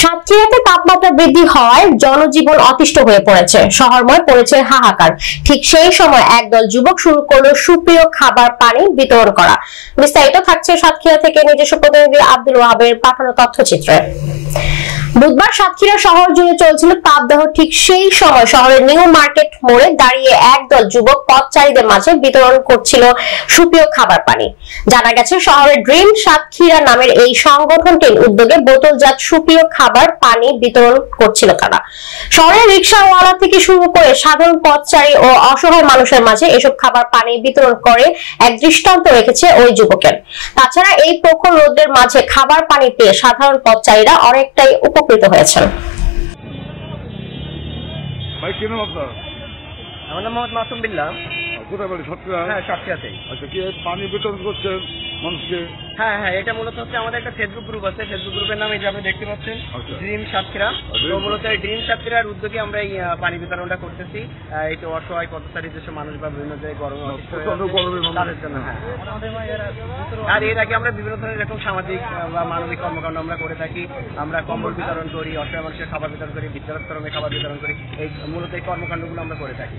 সাতক্ষীরাতে তাপমাত্রা বৃদ্ধি হওয়ায় জনজীবন অতিষ্ঠ হয়ে পড়েছে, শহরময় পড়েছে হাহাকার। ঠিক সেই সময় একদল যুবক শুরু করলো সুপ্রিয় খাবার পানি বিতরণ করা। বিস্তারিত থাকছে সাতক্ষীরা থেকে নিজস্ব প্রতিনিধি আব্দুল ওয়াহাবের পাঠানো তথ্যচিত্রে। বুধবার সাতক্ষীরা শহর জুড়ে চলছিল তাপদাহ। ঠিক সেই সময় শহরের নিউ মার্কেট মোড়ে দাঁড়িয়ে একদল যুবক পথচারীদের মাঝে বিতরণ করছিল সুপ্রিয় খাবার পানি। জানা গেছে, শহরের ড্রিম সাতক্ষীরা নামের এই সংগঠনটির উদ্যোগে বোতলজাত সুপ্রিয় খাবার পানি বিতরণ করছিল তারা। শহরের রিকশাওয়ালা থেকে শুরু করে সাধারণ পথচারী ও অসহায় মানুষের মাঝে এসব খাবার পানি বিতরণ করে এক দৃষ্টান্ত রেখেছে ওই যুবকের। তাছাড়া এই প্রখর রোদের মাঝে খাবার পানি পেয়ে সাধারণ পথচারীরা অনেকটাই উপকৃত হয়েছেন। ভাই কি নাম আপনার? আমার নাম মোহাম্মদ মাসুম বিল্লাহ। কোথায় বাড়ি? সাতক্ষীরা? হ্যাঁ, সাতক্ষীরাতেই। আচ্ছা, কি পানি বিতরণ করছেন মানুষকে? হ্যাঁ, এটা মূলত হচ্ছে আমাদের একটা ফেসবুক গ্রুপ আছে। ফেসবুক গ্রুপের নাম এই যে আপনি দেখতে পাচ্ছেন, ড্রিম সাতক্ষীরা। তো মূলত এই ড্রিম সাতক্ষীরার উদ্যোগে আমরা এই পানি বিতরণটা করতেছি। এই তো অসহায় পথচারী যেসব মানুষ বা বিভিন্ন জায়গায় গরমে তাদের জন্য। হ্যাঁ, আর এর আগে আমরা বিভিন্ন ধরনের এরকম সামাজিক বা মানবিক কর্মকাণ্ড আমরা করে থাকি। আমরা কম্বল বিতরণ করি, অসহায় মানুষের খাবার বিতরণ করি, বৃদ্ধাশ্রমে খাবার বিতরণ করি। এই মূলত এই কর্মকাণ্ডগুলো আমরা করে থাকি।